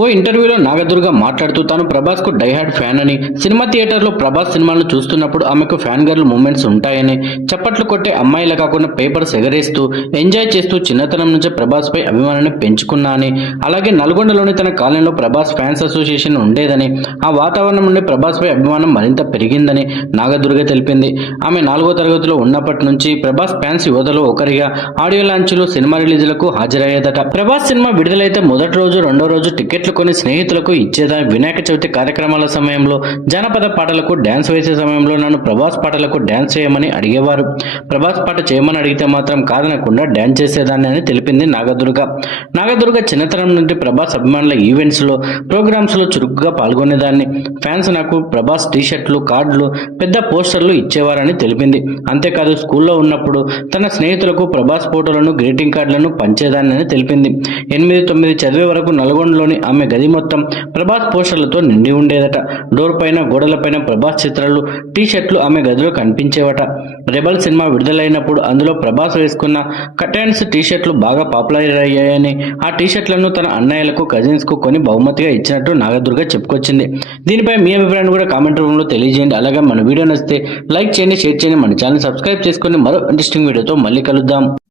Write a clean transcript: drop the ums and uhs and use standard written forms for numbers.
ఓ ఇంటర్వ్యూలో నాగదుర్గ మాట్లాడుతూ తాను ప్రభాస్ కు డైహార్డ్ ఫ్యాన్ అని, సినిమా థియేటర్లో ప్రభాస్ సినిమాలను చూస్తున్నప్పుడు ఆమెకు ఫ్యాన్ గర్ల్ మూమెంట్స్ ఉంటాయని, చప్పట్లు కొట్టే అమ్మాయిలా కాకుండా పేపర్స్ ఎగరేస్తూ ఎంజాయ్ చేస్తూ చిన్నతనం నుంచే ప్రభాస్ పై అభిమానాన్ని పెంచుకున్నా అని, అలాగే నల్గొండలోని తన కాలనీలో ప్రభాస్ ఫ్యాన్స్ అసోసియేషన్ ఉండేదని, ఆ వాతావరణం నుండి ప్రభాస్ పై అభిమానం మరింత పెరిగిందని నాగదుర్గ తెలిపింది. ఆమె 4వ తరగతిలో ఉన్నప్పటి నుంచి ప్రభాస్ ఫ్యాన్స్ యువతలో ఒకరిగా ఆడియో లాంచ్లు, సినిమా రిలీజులకు హాజరయ్యేదట. ప్రభాస్ సినిమా విడుదలైతే మొదటి రోజు, రెండో రోజు టికెట్లు కొని స్నేహితులకు ఇచ్చేదా. వినాయక చవితి కార్యక్రమాల సమయంలో, జానపద పాటలకు డ్యాన్స్ వేసే సమయంలో నన్ను ప్రభాస్ పాటలకు డ్యాన్స్ చేయమని అడిగేవారు. ప్రభాస్ పాట చేయమని అడిగితే మాత్రం కాదనకుండా డ్యాన్స్ చేసేదాన్ని అని తెలిపింది నాగదుర్గ. నాగదుర్గ చిన్నతనం నుండి ప్రభాస్ అభిమానుల ఈవెంట్స్లో, ప్రోగ్రామ్స్లో చురుకుగా పాల్గొనేదాన్ని. ఫ్యాన్స్ నాకు ప్రభాస్ టీషర్ట్లు, కార్డులు, పెద్ద పోస్టర్లు ఇచ్చేవారని తెలిపింది. అంతేకాదు స్కూల్లో ఉన్నప్పుడు తన స్నేహితులకు ప్రభాస్ ఫోటోలను, గ్రీటింగ్ కార్డులను పంచేదాన్ని అని తెలిపింది. 8, 9 చదివే వరకు నల్గొండలోని ఆమె గది మొత్తం ప్రభాస్ పోస్టర్లతో నిండి ఉండేదట. డోర్ పైన, గోడలపైన ప్రభాస్ చిత్రాలు, టీషర్ట్లు ఆమె గదిలో కనిపించేవట. రెబల్ సినిమా విడుదలైనప్పుడు అందులో ప్రభాస్ వేసుకున్న కటాన్స్ టీషర్ట్లు బాగా పాపులర్ అయ్యాయని, ఆ టీషర్ట్లను తన అన్నయ్యలకు, కజిన్స్ కు కొని బహుమతిగా ఇచ్చినట్టు నాగదుర్గ చెప్పుకొచ్చింది. దీనిపై మీ అభిప్రాయాన్ని కూడా కామెంట్ రూపంలో తెలియజేయండి. అలాగే మన వీడియో నచ్చితే లైక్ చేయండి, షేర్ చేయండి, మన ఛానల్ సబ్స్క్రైబ్ చేసుకొని మరో ఇంట్రెస్టింగ్ వీడియోతో మళ్ళీ కలుద్దాం.